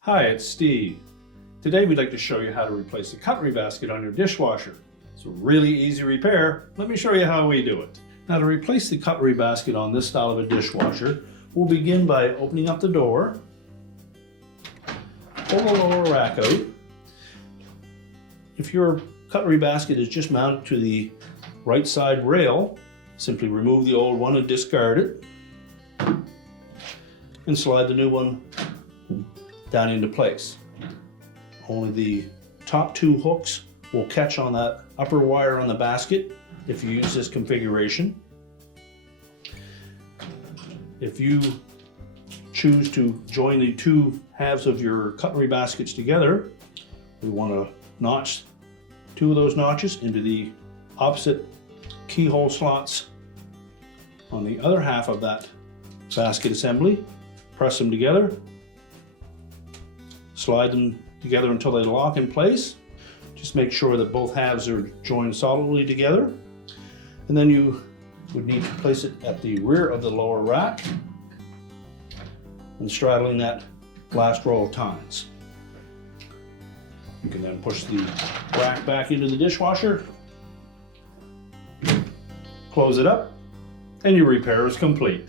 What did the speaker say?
Hi, it's Steve. Today we'd like to show you how to replace the cutlery basket on your dishwasher. It's a really easy repair. Let me show you how we do it. Now, to replace the cutlery basket on this style of a dishwasher, we'll begin by opening up the door, pull the lower rack out. If your cutlery basket is just mounted to the right side rail, simply remove the old one and discard it, and slide the new one down into place. Only the top two hooks will catch on that upper wire on the basket if you use this configuration. If you choose to join the two halves of your cutlery baskets together, we want to notch two of those notches into the opposite keyhole slots on the other half of that basket assembly. Press them together, slide them together until they lock in place. Just make sure that both halves are joined solidly together. And then you would need to place it at the rear of the lower rack and straddling that last row of tines. You can then push the rack back into the dishwasher, close it up, and your repair is complete.